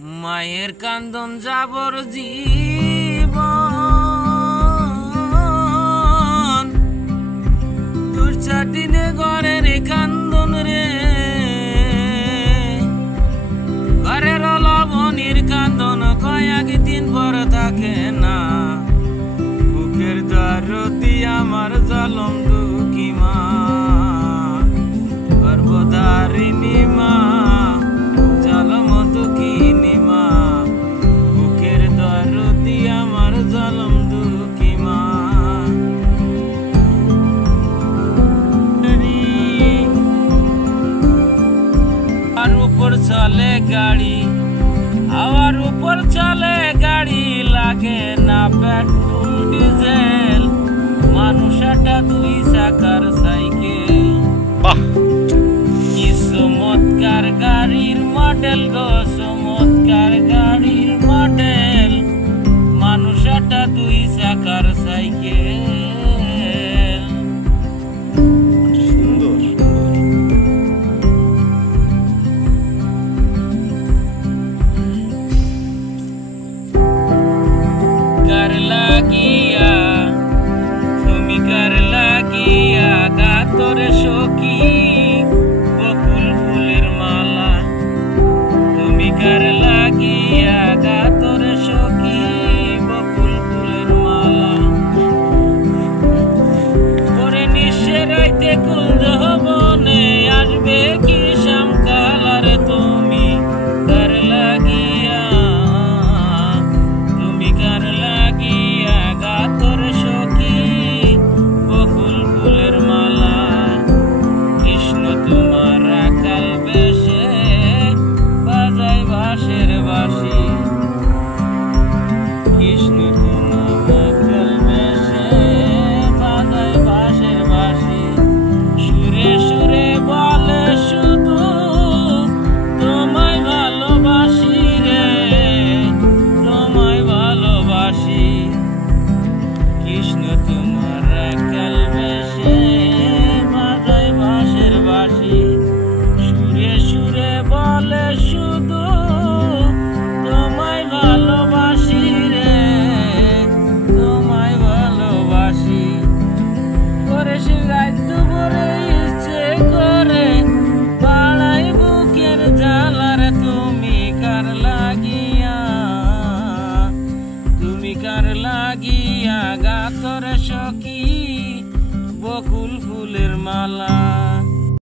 মায়ের কান্দন যাবর জীবন তোর চাটিনে ঘরের কান্দন রে ঘরের লবণীর কান্দন কয়েক দিন পর থাকে না বুকের দরদি আমার জলম দুঃখী মা গর্ভধারিণী মা জলম দুঃখিনী মা বুকের দরদি আমার জলম দুঃখী মা আর উপর চলে গাড়ি আমার উপর চলে গাড়ি লাগে না পেট্রোল ডিজেল মানুষ একটা দুই চাকার সাইকেল কি চমৎকার গাড়ির মডেল গো চমৎকার গাড়ির মডেল মানুষ একটা দুই চাকার সাইকেল সুন্দর কার লাগিয়া তুমি কার লাগিয়া গাতরে সখী বকুল ফুলের মালা তুমি কার লাগিয়া গাতরে সখী বকুল ফুলের মালা পরে নিঃশেরাইতে কুলদহ বনে আসবে কি শ্যামকালার তুমি কার লাগিয়া তুমি কার লাগিয়া গাতর সখী বকুল ফুলের মালা কৃষ্ণ তোমার আকাল বেশে বাজায় বাঁশের বাঁশি।